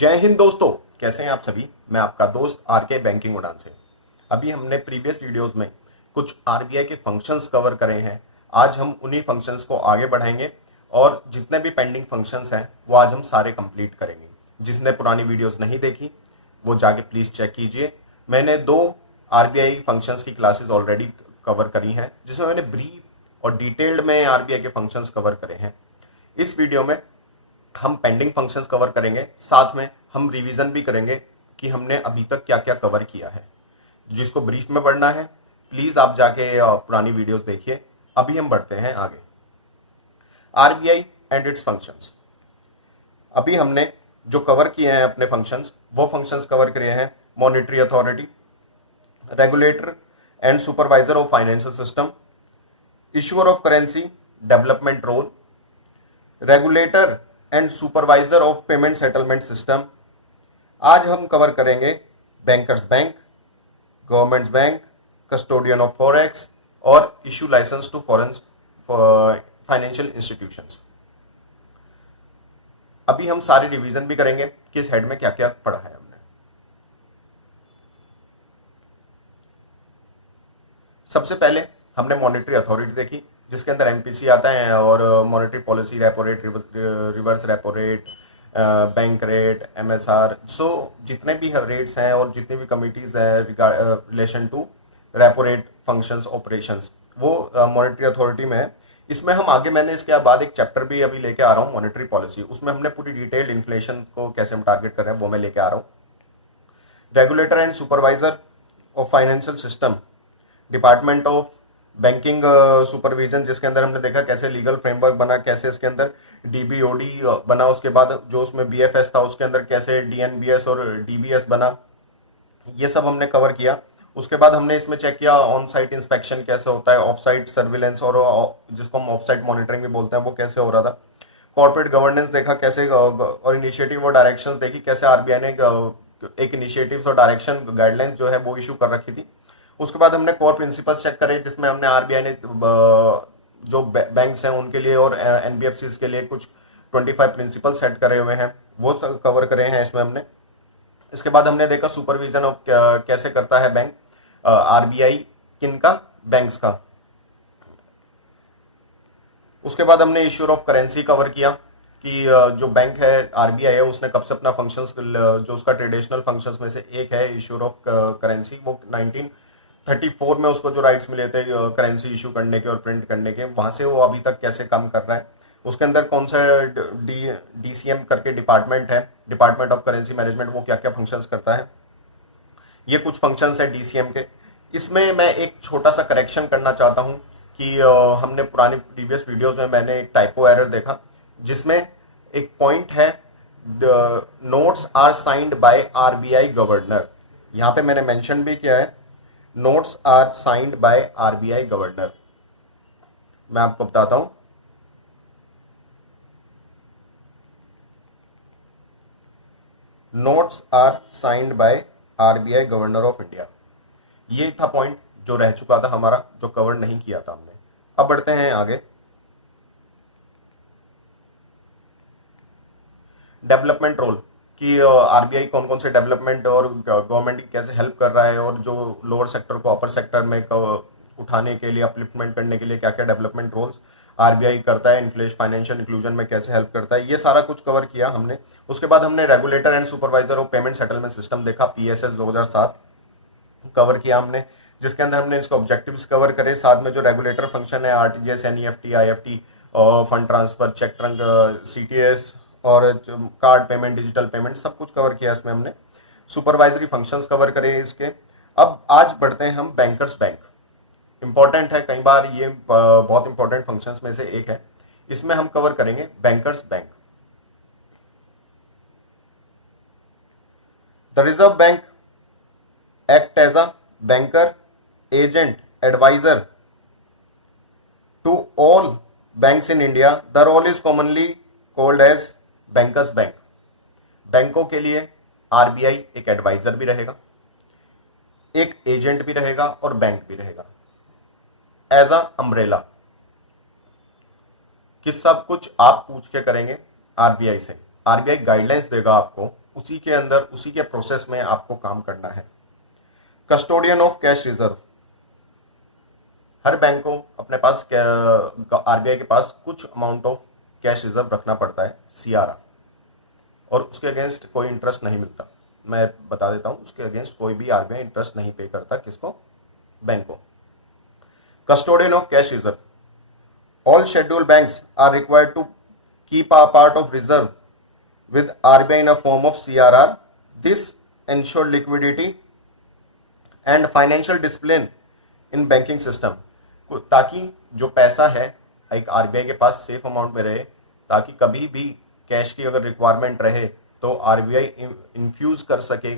जय हिंद दोस्तों, कैसे हैं आप सभी। मैं आपका दोस्त आरके बैंकिंग उड़ान से। अभी हमने प्रीवियस वीडियोस में कुछ आरबीआई के फंक्शंस कवर करे हैं। आज हम उन्हीं फंक्शंस को आगे बढ़ाएंगे और जितने भी पेंडिंग फंक्शंस हैं वो आज हम सारे कंप्लीट करेंगे। जिसने पुरानी वीडियोस नहीं देखी वो जाके प्लीज चेक कीजिए। मैंने 2 आरबीआई फंक्शंस की क्लासेस ऑलरेडी कवर करी हैं, जिसमें मैंने ब्रीफ और डिटेल्ड में आरबीआई के फंक्शंस कवर करे हैं। इस वीडियो में हम पेंडिंग फंक्शंस कवर करेंगे, साथ में हम रिवीजन भी करेंगे कि हमने अभी तक क्या क्या कवर किया है। जिसको ब्रीफ में पढ़ना है प्लीज आप जाके पुरानी वीडियोस देखिए। अभी हम बढ़ते हैं आगे। RBI and it's functions. अभी हमने जो कवर किए हैं अपने फंक्शंस, वो फंक्शंस कवर किए हैं। Monetary authority, regulator and supervisor of financial system, issuer of currency, development role, regulator and supervisor of payment settlement system. आज हम कवर करेंगे bankers bank, government bank, custodian of forex और issue licence to foreign financial institutions. अभी हम सारे revision भी करेंगे कि इस हेड में क्या क्या पढ़ा है हमने। सबसे पहले हमने मॉनेटरी अथॉरिटी देखी, जिसके अंदर एमपीसी आता है और monetary policy, repo rate, reverse repo rate, bank rate, MSR. So जितने भी रेट्स हैं और जितनी भी कमिटीज हैं relation to repo rate functions operations, वो मॉनेटरी अथॉरिटी में है। इसमें हम आगे, मैंने इसके बाद एक चैप्टर भी अभी लेके आ रहा हूँ मॉनेटरी पॉलिसी, उसमें हमने पूरी डिटेल्ड इन्फ्लेशन को कैसे हम टारगेट कर रहे हैं वो मैं लेके आ रहा हूँ। Regulator and supervisor of financial system, department of banking supervision, जिसके अंदर हमने देखा कैसे लीगल फ्रेमवर्क बना, कैसे इसके अंदर डीबीओडी बना, उसके बाद जो उसमें बीएफएस था उसके अंदर कैसे डीएनबीएस और डीबीएस बना, ये सब हमने कवर किया। उसके बाद हमने इसमें चेक किया ऑन साइट इंस्पेक्शन कैसे होता है, ऑफ साइट सर्विलेंस और जिसको हम ऑफ साइट मॉनिटरिंग भी बोलते हैं वो कैसे हो रहा था। कॉर्पोरेट गवर्नेंस देखा कैसे, और इनिशिएटिव और डायरेक्शंस देखी कैसे आरबीआई ने एक इनिशिएटिव्स और डायरेक्शन गाइडलाइंस जो है वो इशू कर रखी थी। उसके बाद हमने कोर प्रिंसिपल्स चेक करे, जिसमें हमने आरबीआई ने जो बैंक्स हैं उनके लिए और एनबीएफसीज के लिए कुछ 25 प्रिंसिपल सेट करे हुए हैं, वो कवर करे हैं इसमें हमने। इसके बाद हमने देखा सुपरविजन ऑफ कैसे करता है बैंक आरबीआई, किनका, बैंक्स का। उसके बाद हमने इश्यूर ऑफ करेंसी कवर किया कि जो बैंक है आरबीआई है उसने कब से अपना फंक्शंस, जो उसका ट्रेडिशनल फंक्शंस में से एक है इश्यूर ऑफ करेंसी, वो 1934 में उसको जो राइट्स मिले थे करेंसी इशू करने के और प्रिंट करने के, वहां से वो अभी तक कैसे काम कर रहा है। उसके अंदर कौन सा डीसीएम करके डिपार्टमेंट है, डिपार्टमेंट ऑफ करेंसी मैनेजमेंट, वो क्या क्या फंक्शंस करता है। ये कुछ फंक्शंस है डीसीएम के। इसमें मैं एक छोटा सा करेक्शन करना चाहता हूं कि हमने पुरानी प्रीवियस वीडियोस में मैंने एक टाइपो एरर देखा, जिसमें एक पॉइंट है notes are signed by RBI governor. यहां पे मैंने मेंशन भी किया है notes are signed by RBI governor. मैं आपको बताता हूं, notes are signed by RBI governor of India. ये था पॉइंट जो रह चुका था हमारा, जो कवर नहीं किया था हमने। अब बढ़ते हैं आगे। डेवलपमेंट रोल कि आरबीआई कौन कौन से डेवलपमेंट और गवर्नमेंट की कैसे हेल्प कर रहा है, और जो लोअर सेक्टर को अपर सेक्टर में उठाने के लिए, अपलिफ्टमेंट करने के लिए क्या क्या डेवलपमेंट रोल्स आरबीआई करता है, इन्फ्लेशन फाइनेंशियल इंक्लूजन में कैसे हेल्प करता है, ये सारा कुछ कवर किया हमने। उसके बाद हमने regulator and supervisor of payment settlement system देखा, पीएसएस 2007 कवर किया हमने, जिसके अंदर हमने इसके ऑब्जेक्टिव्स कवर करे। साथ में जो रेगुलेटर फंक्शन है RTGS, NEFT, IFT, fund transfer, cheque trunk, CTS और कार्ड पेमेंट, डिजिटल पेमेंट, सब कुछ कवर किया इसमें हमने। सुपरवाइजरी फंक्शंस कवर करे इसके। अब आज बढ़ते हैं हम बैंकर्स बैंक। इंपॉर्टेंट है, कई बार ये बहुत इंपॉर्टेंट फंक्शंस में से एक है। इसमें हम कवर करेंगे bankers bank. The Reserve bank act as a banker, agent, advisor to all banks in India. The role is commonly called as bankers bank. बैंकों के लिए आरबीआई एक एडवाइजर भी रहेगा, एक एजेंट भी रहेगा और बैंक भी रहेगा एज अ अम्ब्रेला, कि सब कुछ आप पूछ के करेंगे आरबीआई से। आरबीआई गाइडलाइंस देगा आपको उसी के अंदर, उसी के प्रोसेस में आपको काम करना है। Custodian of cash reserve, her bank को अपने पास, आरबीआई के पास कुछ अमाउंट ऑफ कैश रिजर्व रखना पड़ता है, सीआरआर, और उसके अगेंस्ट कोई इंटरेस्ट नहीं मिलता। मैं बता देता हूं, उसके अगेंस्ट कोई भी आरबीआई इंटरेस्ट नहीं पे करता, किसको? बैंक को। Custodian of cash reserve, all scheduled banks are required to keep a part of reserve with RBI in a form of CRR. This ensure liquidity and financial discipline in banking system, ताकि जो पैसा है एक RBI के पास safe amount में रहे, ताकि कभी भी कैश की अगर रिक्वायरमेंट रहे तो आरबीआई इन्फ्यूज कर सके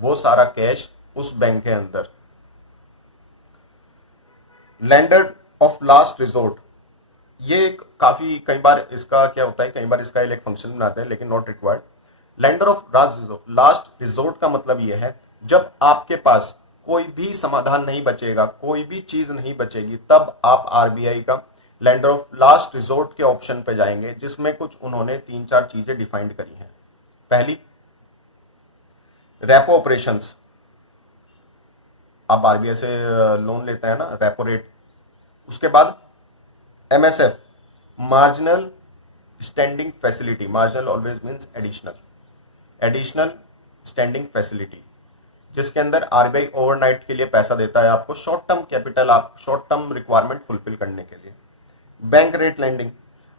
वो सारा कैश उस बैंक के अंदर। लैंडर ऑफ लास्ट रिजोर्ट, ये एक काफी, कई बार इसका क्या होता है, कई बार इसका एक फंक्शन बनाते हैं लेकिन not required. Lender of last resort का मतलब ये है, जब आपके पास कोई भी समाधान नहीं बचेगा, कोई भी चीज नहीं बचेगी, तब आप आरबीआई का लैंडर ऑफ लास्ट रिजोर्ट के ऑप्शन पे जाएंगे, जिसमें कुछ उन्होंने 3-4 चीजें डिफाइंड करी हैं। पहली, रेपो ऑपरेशंस, आप आरबीआई से लोन लेते हैं ना, रेपो रेट। उसके बाद MSF, marginal standing facility, marginal always means additional standing facility, जिसके अंदर आरबीआई ओवरनाइट के लिए पैसा देता है आपको, शॉर्ट टर्म कैपिटल, आप शॉर्ट टर्म रिक्वायरमेंट फुलफिल करने के लिए। बैंक रेट लेंडिंग,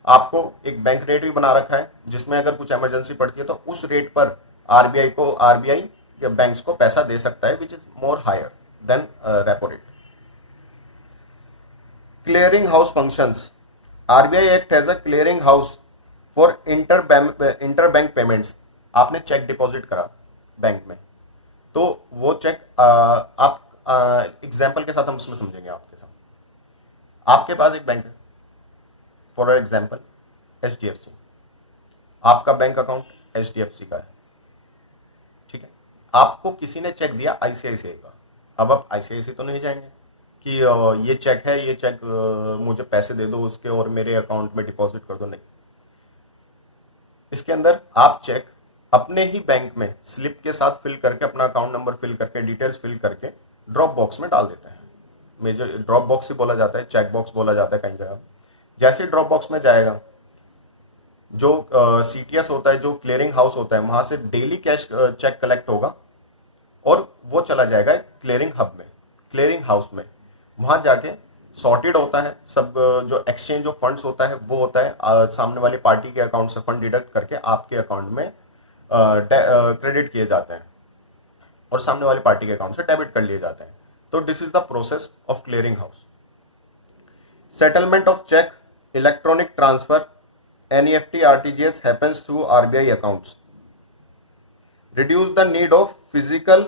आपको एक बैंक रेट भी बना रखा है, जिसमें अगर कुछ इमरजेंसी पड़ती है तो उस रेट पर आरबीआई या बैंक्स को पैसा दे सकता है, which is more higher than repo rate. Clearing house functions, RBI act as a clearing house for inter bank payments. आपने चेक डिपॉजिट करा बैंक में, तो वो चेक आप एग्जाम्पल के साथ हम उसमें समझेंगे आपके साथ। आपके पास एक बैंक है, फॉर एग्जाम्पल एचडीएफसी, आपका बैंक अकाउंट एचडीएफसी का है, ठीक है। आपको किसी ने चेक दिया आईसीआईसीआई का, अब आप आईसीआईसीआई तो नहीं जाएंगे कि ये चेक है, ये चेक मुझे पैसे दे दो उसके और मेरे अकाउंट में डिपॉजिट कर दो, नहीं। इसके अंदर आप चेक अपने ही बैंक में स्लिप के साथ फिल करके, अपना अकाउंट नंबर फिल करके, डिटेल्स फिल करके ड्रॉप बॉक्स में डाल देते हैं। मेजर ड्रॉप बॉक्स ही बोला जाता है, चेक बॉक्स बोला जाता है कई जगह। जैसे ड्रॉप बॉक्स में जाएगा, जो सीटीएस होता है, जो क्लियरिंग हाउस होता है, वहां से डेली कैश चेक कलेक्ट होगा और वो चला जाएगा क्लियरिंग हब में, क्लियरिंग हाउस में। वहां जाके सॉर्टेड होता है सब, जो एक्सचेंज ऑफ फंड्स होता है वो होता है, सामने वाली पार्टी के अकाउंट से फंड डिडक्ट करके आपके अकाउंट में क्रेडिट किए जाते हैं और सामने वाली पार्टी के अकाउंट से डेबिट कर लिए जाते हैं। तो this is the process of clearing house. Settlement of cheque, electronic transfer, NEFT, RTGS happens through RBI accounts, reduce the need of physical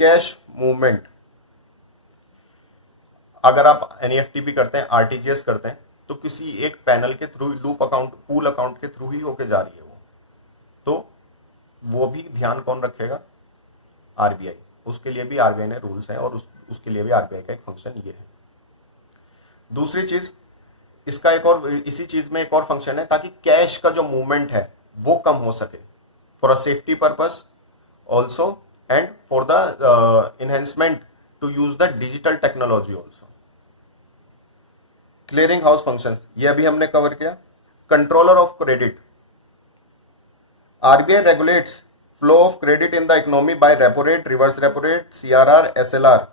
cash movement. अगर आप एनईएफटी भी करते हैं, आरटीजीएस करते हैं, तो किसी एक पैनल के through, loop account, pool account के थ्रू ही होके जा रही है वो, तो वो भी ध्यान कौन रखेगा? आरबीआई। उसके लिए भी आरबीआई ने रूल्स हैं और उसके लिए भी आरबीआई का एक फंक्शन ये है। दूसरी चीज, इसका एक और, इसी चीज में एक और फंक्शन है, ताकि कैश का जो मूवमेंट है वो कम हो सके, for a safety purpose also and for the enhancement to use the digital technology also. Clearing house function ये अभी हमने कवर किया। Controller of credit, RBI regulates flow of credit in the economy by repo rate, reverse repo rate, CRR, SLR,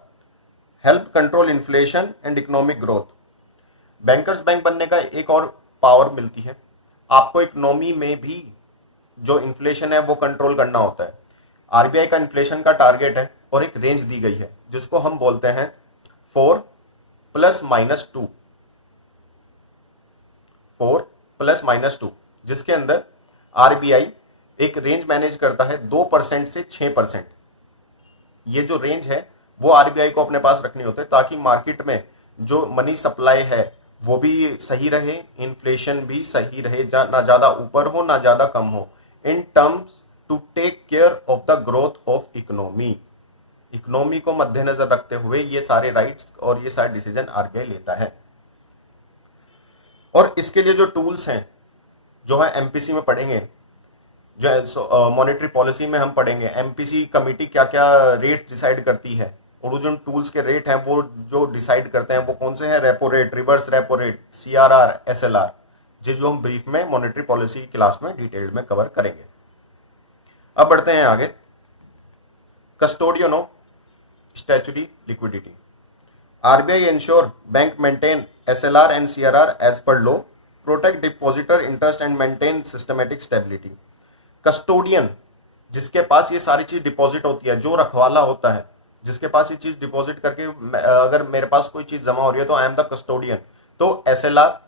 help control inflation and economic growth. Bankers bank बनने का एक और power मिलती है आपको, इकोनॉमी में भी जो इन्फ्लेशन है वो कंट्रोल करना होता है। आरबीआई का इन्फ्लेशन का टारगेट है और एक रेंज दी गई है, जिसको हम बोलते हैं 4 ± 2, 4 ± 2, जिसके अंदर आरबीआई एक रेंज मैनेज करता है 2% से 6%। ये जो रेंज है वो आरबीआई को अपने पास रखनी होती है, ताकि मार्केट में जो मनी सप्लाई है वो भी सही रहे, इन्फ्लेशन भी सही रहे, ना ज्यादा ऊपर हो ना ज्यादा कम हो, in terms to take care of the growth of economy. Economy को मद्देनजर रखते हुए ये सारे राइट्स और ये सारे डिसीजन आरबीआई लेता है। और इसके लिए जो टूल्स हैं, जो है एमपीसी में पढ़ेंगे, जो मॉनेटरी पॉलिसी में हम पढ़ेंगे एमपीसी कमेटी क्या क्या रेट डिसाइड करती है, और वो जो टूल्स के रेट हैं वो जो डिसाइड करते हैं वो कौन से हैं, repo rate, reverse repo rate, CRR, SLR, जो हम ब्रीफ में मॉनेटरी पॉलिसी क्लास में डिटेल में कवर करेंगे। अब बढ़ते हैं आगे। Custodian of statutory liquidity. RBI ensure bank maintain SLR and CRR as per law, protect depositor interest and maintain systematic stability. Custodian, जिसके पास ये सारी चीज डिपॉजिट होती है, जो रखवाला होता है, जिसके पास ये चीज डिपॉजिट करके अगर मेरे पास कोई चीज जमा हो रही है तो आई एम द कस्टोडियन। तो एसएलआर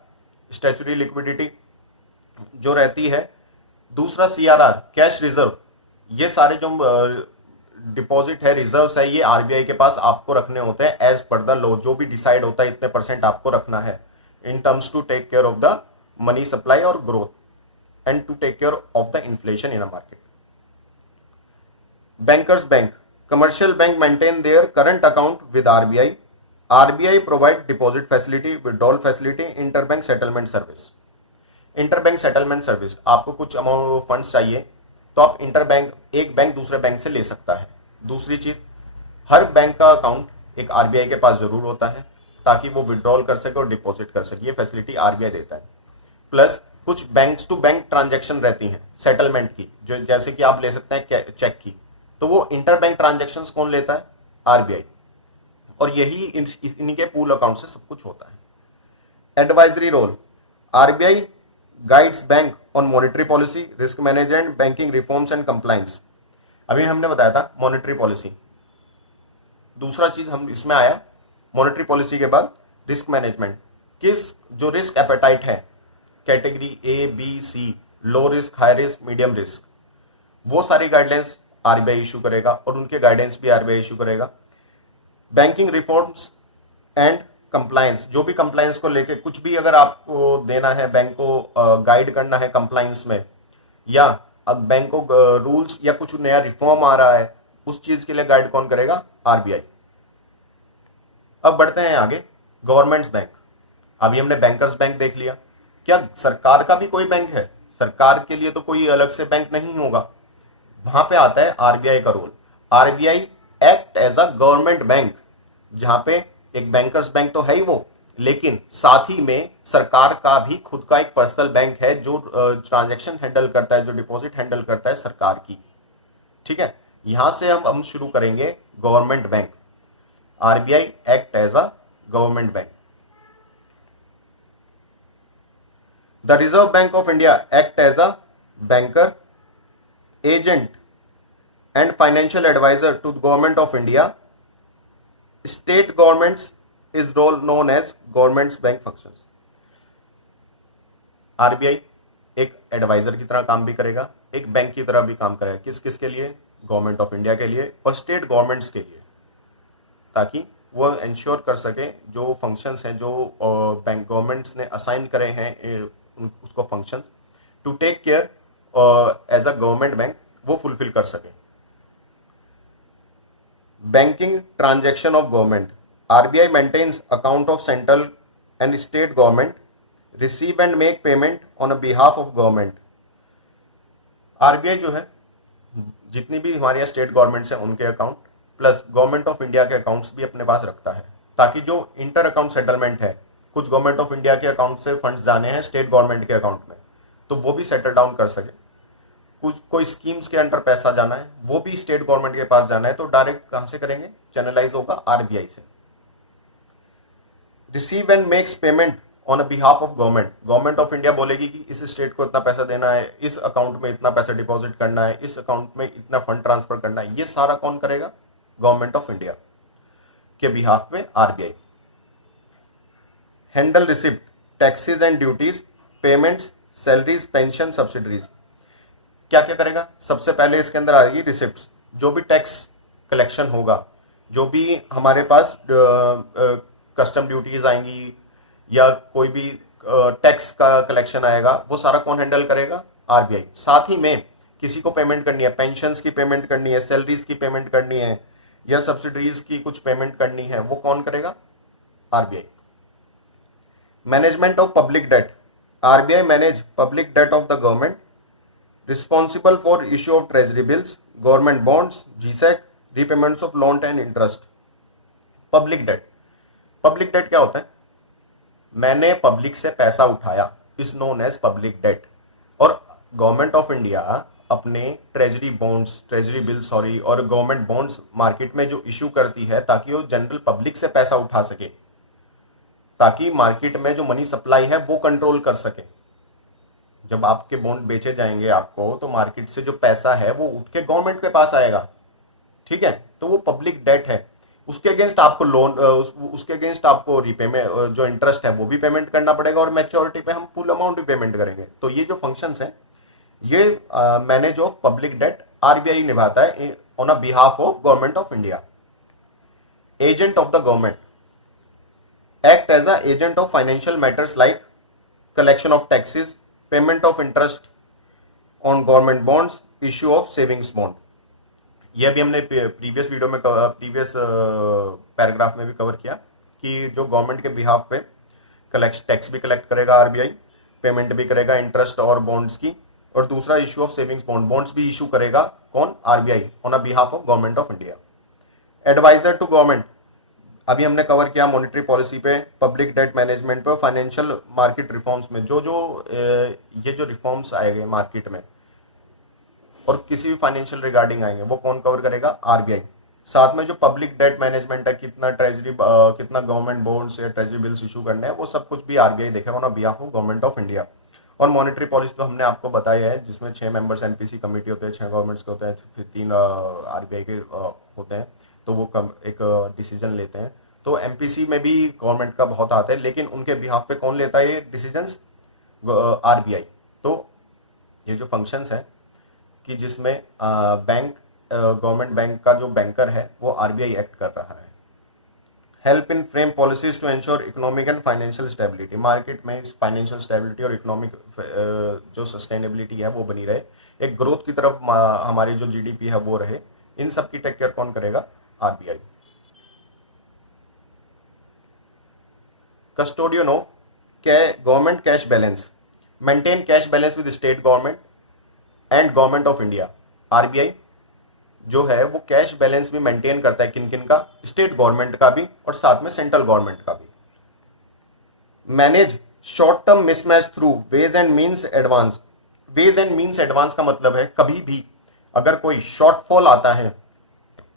स्टैच्यूटरी लिक्विडिटी जो रहती है, दूसरा सीआरआर कैश रिजर्व, ये सारे जो डिपॉजिट है, रिजर्व्स है, ये आरबीआई के पास आपको रखने होते हैं एज पर द लॉ, जो भी डिसाइड होता है इतने परसेंट आपको रखना है in terms to take care of the money supply और growth and to take care of the inflation in a market. Bankers bank, commercial bank maintain their current account with RBI. RBI provide deposit facility, withdrawal facility, interbank settlement service. Interbank settlement service, आपको कुछ amount funds चाहिए तो आप interbank, एक bank दूसरे bank से ले सकता है। दूसरी चीज, हर बैंक का अकाउंट एक आरबीआई के पास जरूर होता है ताकि वो विड्रॉल कर सके और डिपॉजिट कर सके, ये फैसिलिटी आरबीआई देता है। प्लस कुछ बैंक टू बैंक ट्रांजैक्शन रहती हैं सेटलमेंट की, जो जैसे कि आप ले सकते हैं चेक की, तो वो इंटरबैंक ट्रांजैक्शंस कौन लेता है, आरबीआई, और यही इन्हीं के पूल अकाउंट से सब कुछ होता है। Advisory role, RBI guides bank on monetary policy, risk management, banking reforms and compliance. अभी हमने बताया था मॉनेटरी पॉलिसी, दूसरा चीज हम इसमें आया मॉनेटरी पॉलिसी के बाद रिस्क मैनेजमेंट। किस जो रिस्क एपेटाइट है, category A B C, low risk, high risk, medium risk, वो सारी गाइडलाइंस आरबीआई इशू करेगा और उनके गाइडेंस भी आरबीआई इशू करेगा। बैंकिंग रिफॉर्म्स एंड कंप्लायंस, जो भी कंप्लायंस को लेके कुछ भी अगर आपको देना है, बैंक को गाइड करना है कंप्लायंस में, या अब बैंक को रूल्स या कुछ नया रिफॉर्म आ रहा है, उस चीज के लिए गाइड कौन करेगा, आरबीआई। अब बढ़ते हैं आगे, गवर्नमेंट्स बैंक। अभी हमने बैंकर्स बैंक देख लिया, क्या सरकार का भी कोई बैंक है, सरकार के लिए तो कोई अलग से बैंक नहीं होगा, वहां पे आता है आरबीआई का रोल। RBI act as a government bank, जहां पे एक बैंकर्स बैंक तो है ही वो, लेकिन साथ ही में सरकार का भी खुद का एक पर्सनल बैंक है जो ट्रांजैक्शन हैंडल करता है, जो डिपॉजिट हैंडल करता है सरकार की। ठीक है, यहां से हम शुरू करेंगे government bank. RBI act as a government bank. The Reserve Bank of India act as a banker, agent and financial advisor to the government of India. State governments is role known as government's bank functions. RBI एक adviser की तरह काम भी करेगा, एक bank की तरह भी काम करेगा। किस किस के लिए, गवर्नमेंट ऑफ इंडिया के लिए और स्टेट गवर्नमेंट्स के लिए, ताकि वो इंश्योर कर सके जो फंक्शंस हैं जो बैंक गवर्नमेंट्स ने असाइन करे हैं उसको functions, to take care as a government bank, वो फुलफिल कर सके। Banking transaction of government, RBI maintains account of central and state government, receive and make payment on behalf of government. RBI जो है जितनी भी हमारे स्टेट गवर्नमेंट्स हैं उनके account plus government of India के अकाउंट्स भी अपने पास रखता है, ताकि जो इंटर अकाउंट सेटलमेंट है, कुछ गवर्नमेंट ऑफ इंडिया के अकाउंट से फंड्स जाने हैं स्टेट गवर्नमेंट के अकाउंट में, तो वो भी सेटल डाउन कर सके। कुछ कोई स्कीम्स के अंडर पैसा जाना है, वो भी स्टेट गवर्नमेंट के पास जाना है, तो डायरेक्ट कहां से करेंगे, चैनलाइज होगा आरबीआई से। Receive and makes payment on behalf of government, government of India बोलेगी कि इस स्टेट को इतना पैसा देना है, इस अकाउंट में इतना पैसा डिपॉजिट करना है, इस अकाउंट में इतना फंड ट्रांसफर करना है, ये सारा कौन करेगा, गवर्नमेंट ऑफ इंडिया के बिहाफ में RBI. Handle receipt, taxes and duties, payments, salaries, pension, subsidiaries. क्या क्या करेगा, सबसे पहले इसके अंदर आएगी रिसिप्ट्स, जो भी टैक्स कलेक्शन होगा, जो भी हमारे पास कस्टम ड्यूटीज आएंगी या कोई भी टैक्स का कलेक्शन आएगा, वो सारा कौन हैंडल करेगा, आरबीआई। साथ ही में किसी को पेमेंट करनी है, पेंशन्स की पेमेंट करनी है, सैलरीज की पेमेंट करनी है या सब्सिडरीज की कुछ पेमेंट करनी है, वो कौन करेगा, RBI. Management of public debt, RBI manage public debt of the government, responsible for issue of treasury bills, government bonds, G sec, repayments of loan and interest. Public debt, public debt क्या होता है? मैंने public से पैसा उठाया, is known as public debt. और government of India अपने treasury bonds, treasury bill sorry, और गवर्नमेंट बॉन्ड्स मार्केट में जो इश्यू करती है ताकि वो जनरल पब्लिक से पैसा उठा सके, ताकि मार्केट में जो मनी सप्लाई है वो कंट्रोल कर सके। जब आपके बॉन्ड बेचे जाएंगे आपको, तो मार्केट से जो पैसा है वो उठ के गवर्नमेंट के पास आएगा, ठीक है? तो वो पब्लिक डेट है। उसके अगेंस्ट आपको लोन, उसके अगेंस्ट आपको रीपेमेंट, जो इंटरेस्ट है वो भी पेमेंट करना पड़ेगा, और मैच्योरिटी पे हम फुल अमाउंट भी पेमेंट करेंगे। तो ये जो फंक्शंस हैं, ये manage of public debt RBI निभाता है on a behalf of government of India. Agent of the government, act as a agent of financial matters like collection of taxes, payment of interest on government bonds, issue of savings bond। ये अभी हमने previous video में, previous paragraph में भी cover किया कि जो government के बिहाफ पे टैक्स भी कलेक्ट करेगा आरबीआई, पेमेंट भी करेगा इंटरेस्ट और बॉन्ड्स की, और दूसरा issue of savings bond, bonds भी इशू करेगा कौन? RBI on a behalf of government of India. Adviser to government, अभी हमने कवर किया मॉनेटरी पॉलिसी पे, पब्लिक डेट मैनेजमेंट पे, फाइनेंशियल मार्केट रिफॉर्म्स में जो ये जो रिफॉर्म्स आएंगे मार्केट में और किसी भी फाइनेंशियल रिगार्डिंग आएंगे, वो कौन कवर करेगा? आरबीआई। साथ में जो पब्लिक डेट मैनेजमेंट है, कितना ट्रेजरी, कितना गवर्नमेंट बॉन्ड्स या ट्रेजरी बिल्स इशू करने हैं, वो सब कुछ भी आरबीआई देखेगा on behalf of government of India. और मॉनेटरी पॉलिसी तो हमने आपको बताया है, जिसमें 6 मेंबर्स एनपीसी कमेटी होते हैं, 6 गवर्नमेंट्स के होते हैं, फिर 3 आरबीआई के होते हैं, तो वो एक डिसीजन लेते हैं। तो एमपीसी में भी गवर्नमेंट का बहुत आता है, लेकिन उनके बिहाफ पे कौन लेता है ये डिसीजंस? आरबीआई। तो ये जो फंक्शंस है कि जिसमें बैंक, गवर्नमेंट बैंक का जो बैंकर है वो आरबीआई एक्ट कर रहा है। Help in frame policies to ensure economic and financial stability, market में फाइनेंशियल स्टेबिलिटी और इकोनॉमिक जो सस्टेनेबिलिटी है वो बनी रहे, एक ग्रोथ की तरफ हमारी जो जीडीपी है वो रहे, इन सब की टेक केयर कौन करेगा? RBI. Custodian of government cash balance, maintain cash balance with state government and government of India. RBI जो है वो कैश बैलेंस भी मेंटेन करता है, किन किन का? स्टेट गवर्नमेंट का भी और साथ में सेंट्रल गवर्नमेंट का भी। Manage short term mismatch through ways and means advance. Ways and means advance का मतलब है कभी भी अगर कोई शॉर्टफॉल आता है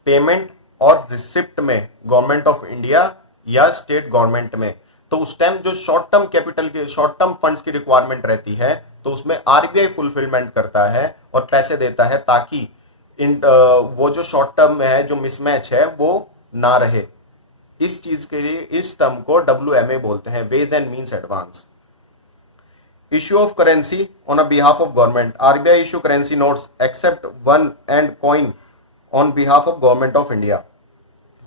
पेमेंट और रिसिप्ट में गवर्नमेंट ऑफ इंडिया या स्टेट गवर्नमेंट में, तो उस टाइम जो शॉर्ट टर्म कैपिटल के, शॉर्ट टर्म फंड्स की रिक्वायरमेंट रहती है, तो उसमें आरबीआई फुलफिलमेंट करता है और पैसे देता है, ताकि वो जो शॉर्ट टर्म में है, जो मिसमैच है वो ना रहे। इस चीज के लिए इस टर्म को WMA बोलते हैं, ways and means advance. Issue of currency on a behalf of government, RBI issue currency notes except one and coin on behalf of government of India.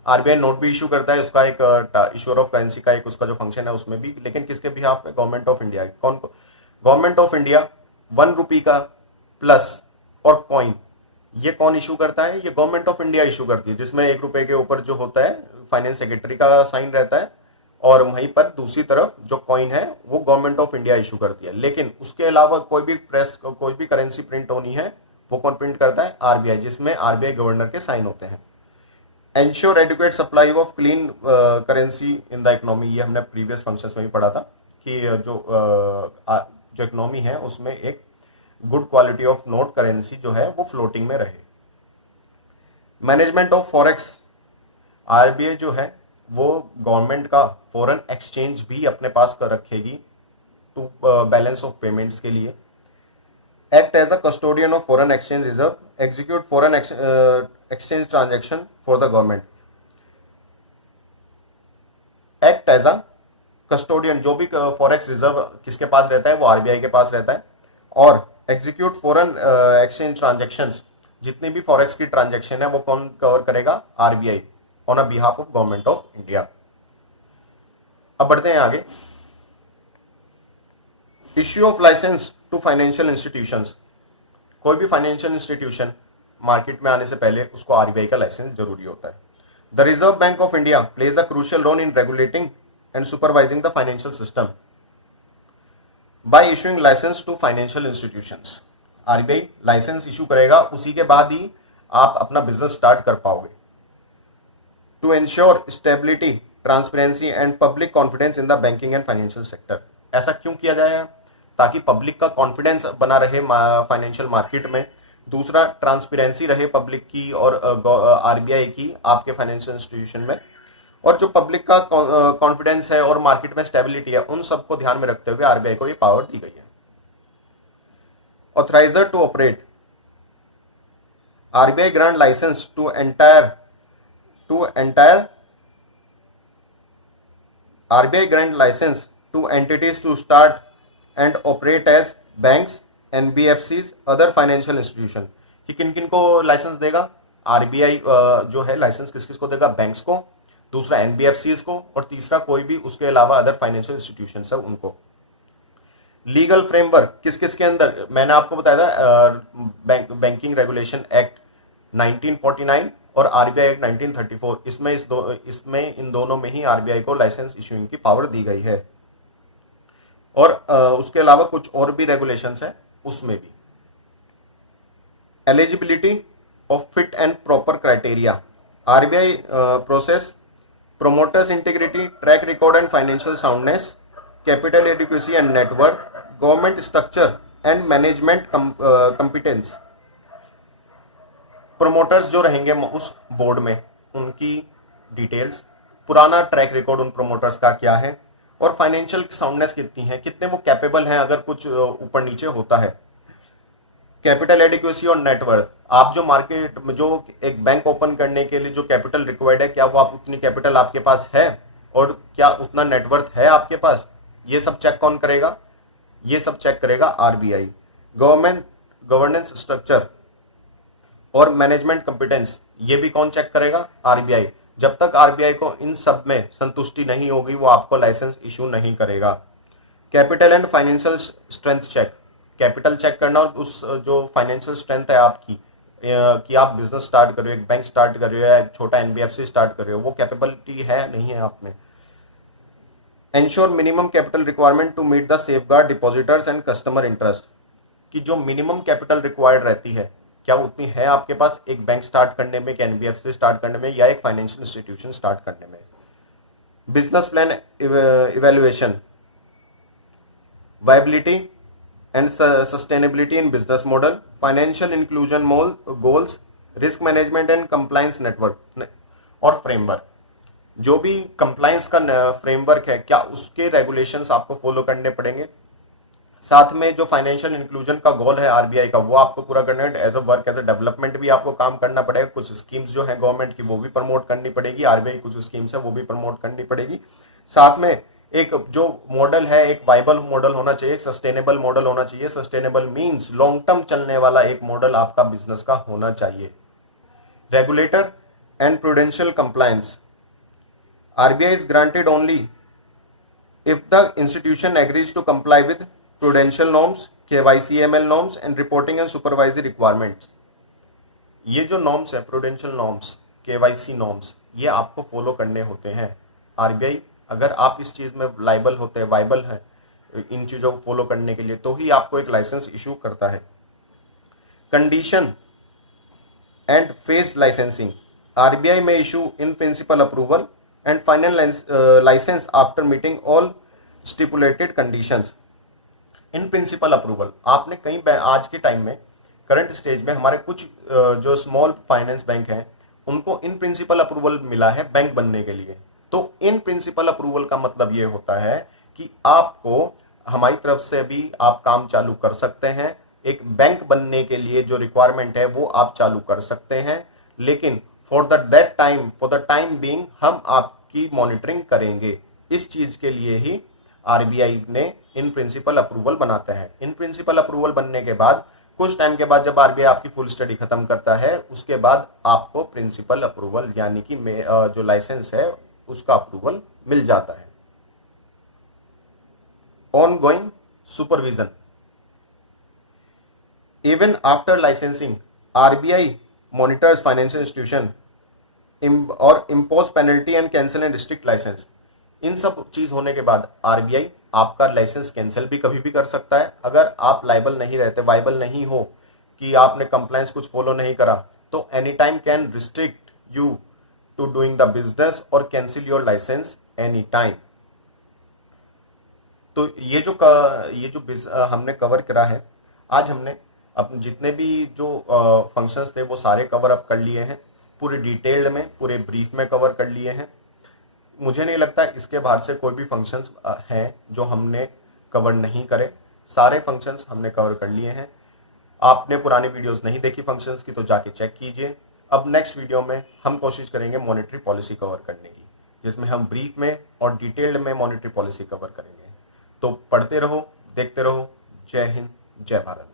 RBI note भी इशू करता है, उसका एक issuer of currency का एक उसका जो function है उसमें भी, लेकिन किसके बिहाफ पे? Government of India. कौन? गवर्नमेंट ऑफ इंडिया 1 रुपी का प्लस और कॉइन, ये कौन इशू करता है? ये गवर्नमेंट ऑफ इंडिया इशू करती है, जिसमें 1 रुपए के ऊपर जो होता है फाइनेंस सेक्रेटरी का साइन रहता है, और वहीं पर दूसरी तरफ जो कॉइन है वो गवर्नमेंट ऑफ इंडिया इशू करती है। लेकिन उसके अलावा कोई भी प्रेस, कोई भी करेंसी प्रिंट होनी है, वो कौन प्रिंट करता है? आरबीआई, जिसमें आरबीआई गवर्नर के साइन होते हैं। Ensure adequate supply of clean currency in the economy, ये हमने प्रीवियस फंक्शंस में भी पढ़ा था कि जो इकोनॉमी है उसमें एक good quality of note currency जो है वो फ्लोटिंग में रहे। मैनेजमेंट ऑफ फॉरेक्स, आरबीआई जो है वो गवर्नमेंट का फॉरेन एक्सचेंज भी अपने पास कर रखेगी टू बैलेंस ऑफ पेमेंट्स के लिए। Act as a custodian of foreign exchange reserve, execute foreign exchange transaction for the government. Act as a custodian, जो भी फॉरेक्स रिजर्व किसके पास रहता है? वो आरबीआई के पास रहता है। और एग्जीक्यूट फॉरेन एक्सचेंज ट्रांजैक्शंस, जितनी भी फॉरेक्स की ट्रांजैक्शन है वो कौन कवर करेगा? RBI on a behalf of government of India. अब बढ़ते हैं आगे। Issue of licence to financial institutions, कोई भी फाइनेंशियल इंस्टीट्यूशन मार्केट में आने से पहले उसको आरबीआई का लाइसेंस जरूरी होता है। The Reserve Bank of India plays a crucial role in regulating and supervising the financial system by issuing licence to financial institutions. RBI licence issue करेगा, उसी के बाद ही आप अपना बिजनेस स्टार्ट कर पाओगे। To ensure stability, transparency and public confidence in the banking and financial sector. ऐसा क्यों किया जाएगा? ताकि पब्लिक का कॉन्फिडेंस बना रहे फाइनेंशियल मार्केट में। दूसरा, ट्रांसपेरेंसी रहे पब्लिक की और आरबीआई की आपके फाइनेंशियल इंस्टीट्यूशन में। और जो पब्लिक का कॉन्फिडेंस है और मार्केट में स्टेबिलिटी है, उन सबको ध्यान में रखते हुए आरबीआई को ये पावर दी गई है। Authoriser to operate, RBI grant licence to RBI grant license to entities to start and operate as banks, NBFCs, other financial institution। कि किन किन को लाइसेंस देगा? आरबीआई जो है लाइसेंस किस किस को देगा? बैंक्स को, दूसरा एनबीएफसीज को, और तीसरा कोई भी उसके अलावा अदर फाइनेंशियल इंस्टीट्यूशन है उनको। लीगल फ्रेमवर्क किस किस के अंदर? मैंने आपको बताया था बैंकिंग रेगुलेशन एक्ट 1949 और आरबीआई एक्ट 1934। इसमें इन दोनों में ही आरबीआई को लाइसेंस इशूइंग की पावर दी गई है। और उसके अलावा कुछ और भी रेगुलेशंस हैं उसमें भी। Eligibility of fit and proper criteria, RBI process promoters integrity, track record and financial soundness, capital adequacy and net worth, government structure and management competence। Promoters जो रहेंगे उस बोर्ड में, उनकी डिटेल्स, पुराना ट्रैक रिकॉर्ड उन प्रोमोटर्स का क्या है, और फाइनेंशियल साउंडनेस कितनी है, कितने वो कैपेबल हैं अगर कुछ ऊपर नीचे होता है। कैपिटल एडिक्वेसी और नेटवर्थ, आप जो मार्केट में जो एक बैंक ओपन करने के लिए जो कैपिटल रिक्वायर्ड है, क्या वो आप उतनी कैपिटल आपके पास है और क्या उतना नेटवर्थ है आपके पास, ये सब चेक कौन करेगा? ये सब चेक करेगा आरबीआई। गवर्नेंस स्ट्रक्चर और मैनेजमेंट कंपिटेंस, ये भी कौन चेक करेगा? आरबीआई। जब तक आरबीआई को इन सब में संतुष्टि नहीं होगी वो आपको लाइसेंस इशू नहीं करेगा। Capital and financial strength check, capital check करना और उस जो फाइनेंशियल स्ट्रेंथ है आपकी कि आप बिजनेस स्टार्ट कर रहे हो, एक बैंक स्टार्ट कर रहे हो या एक छोटा एनबीएफसी स्टार्ट कर रहे हो, वो कैपेबिलिटी है नहीं है आप में। Ensure minimum capital requirement to meet the safeguard depositors and customer interest, कि जो मिनिमम कैपिटल रिक्वायर्ड रहती है क्या उतनी है आपके पास एक बैंक स्टार्ट करने में, एक एनबीएफसी स्टार्ट करने में या एक फाइनेंशियल इंस्टीट्यूशन स्टार्ट करने में। Business plan evaluation, viability and sustainability in business model, financial inclusion goals, risk management and compliance network और framework। जो भी compliance का framework है, क्या उसके regulations आपको follow करने पड़ेंगे। साथ में जो फाइनेंशियल इंक्लूजन का गोल है आरबीआई का, वो आपको पूरा करना है। As a work as a development भी आपको काम करना पड़ेगा। कुछ स्कीम्स जो है गवर्नमेंट की वो भी प्रमोट करनी पड़ेगी, आरबीआई कुछ स्कीम्स है वो भी प्रमोट करनी पड़ेगी। साथ में एक जो मॉडल है, एक वाइबल मॉडल होना चाहिए, एक सस्टेनेबल मॉडल होना चाहिए। सस्टेनेबल मींस लॉन्ग टर्म चलने वाला एक मॉडल आपका बिजनेस का होना चाहिए। Regulator and prudential compliance, RBI is granted only if the institution agrees to comply with prudential norms, KYC ML norms and reporting and supervisory requirements। ये जो norms है, प्रूडेंशियल नॉर्म्स, केवाईसी नॉर्म्स, ये आपको follow करने होते हैं। RBI अगर आप इस चीज में लाइबल होते हैं, वाइबल है इन चीजों को फॉलो करने के लिए, तो ही आपको एक लाइसेंस इशू करता है। Condition and phase licensing, RBI में issue in principle approval and final licence after meeting all stipulated conditions. In principle approval, आपने कई आज के टाइम में करंट स्टेज में हमारे कुछ जो स्मॉल फाइनेंस बैंक हैं उनको इन प्रिंसिपल अप्रूवल मिला है बैंक बनने के लिए। तो इन प्रिंसिपल अप्रूवल का मतलब ये होता है कि आपको हमारी तरफ से भी आप काम चालू कर सकते हैं। एक बैंक बनने के लिए जो रिक्वायरमेंट है वो आप चालू कर सकते हैं, लेकिन फॉर द टाइम बीइंग हम आपकी मॉनिटरिंग करेंगे। इस चीज के लिए ही आरबीआई ने इन प्रिंसिपल अप्रूवल बनाते हैं। इन प्रिंसिपल अप्रूवल बनने के बाद कुछ टाइम के बाद जब आरबीआई आपकी फुल स्टडी खत्म करता है, उसके बाद आपको प्रिंसिपल अप्रूवल यानी कि जो लाइसेंस है उसका अप्रूवल मिल जाता है। Ongoing supervision, even after licensing RBI monitors financial institution और impose penalty and cancel and restrict license। इन सब चीज होने के बाद आरबीआई आपका लाइसेंस कैंसिल भी कभी भी कर सकता है। अगर आप लाइबल नहीं रहते, वाइबल नहीं हो कि आपने कंप्लायंस कुछ फॉलो नहीं करा, तो any time can restrict you to doing the business और cancel your licence any time. तो हमने कवर करा है, आज हमने अपने जितने भी जो फंक्शंस थे वो सारे कवर अप कर लिए हैं, पूरे डिटेल्ड में, पूरे ब्रीफ में कवर कर लिए हैं। मुझे नहीं लगता इसके बाहर से कोई भी फंक्शंस हैं जो हमने कवर नहीं करे, सारे फंक्शंस हमने कवर कर लिए हैं। आपने पुरानी वीडियोस नहीं देखी फंक्शंस की तो जाके चेक कीजिए। अब नेक्स्ट वीडियो में हम कोशिश करेंगे मॉनेटरी पॉलिसी कवर करने की, जिसमें हम ब्रीफ में और डिटेल्ड में मॉनेटरी पॉलिसी कवर करेंगे। तो पढ़ते रहो, देखते रहो। जय हिंद, जय भारत।